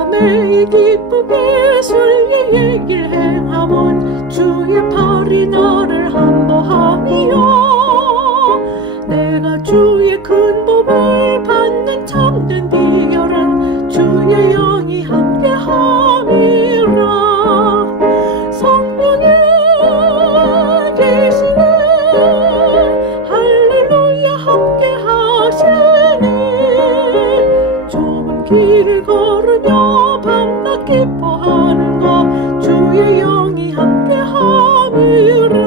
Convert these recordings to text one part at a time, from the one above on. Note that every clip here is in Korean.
밤에 기쁘게 술리 얘길 행하원 주의 팔이 나를 한보함이요. 내가 주의 큰 법을 받는 참된 비결은 주의 영이 함께함이라. 성령의 계시네 할렐루야 함께하시네. 좁은 길을 걸 으며 밤낮 기뻐하는 것 주의 영이 함께 함이라.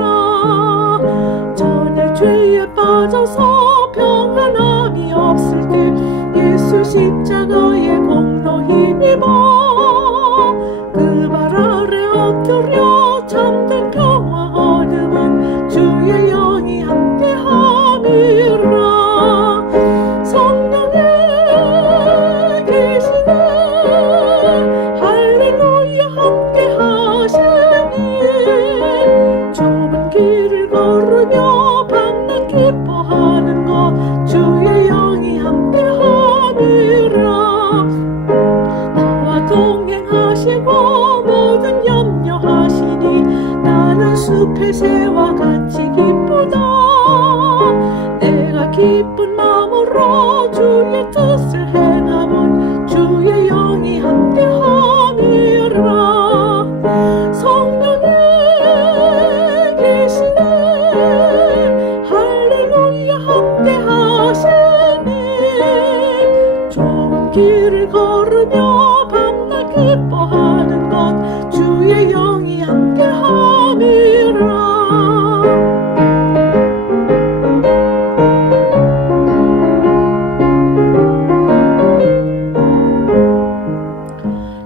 전에 죄에 빠져서 평안함이 없을 때 예수 십자가의 공로 힘입어 하는 것 주의 영이 함께 함이라. 나와 동행하시고 모든 염려하시니 나는 숲의 새와 같이 기쁘다. 내가 기쁜 마음으로 길을 걸으며 밤낮 기뻐하는 것 주의 영이 함께 함이라.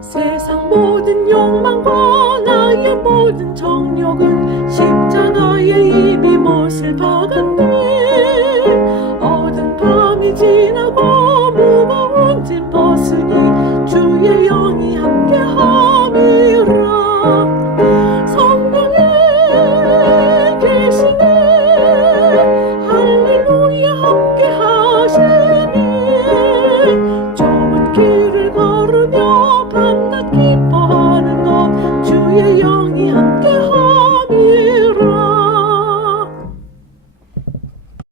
세상 모든 욕망과 나의 모든 정욕은 십자가에 이미 못을 박았네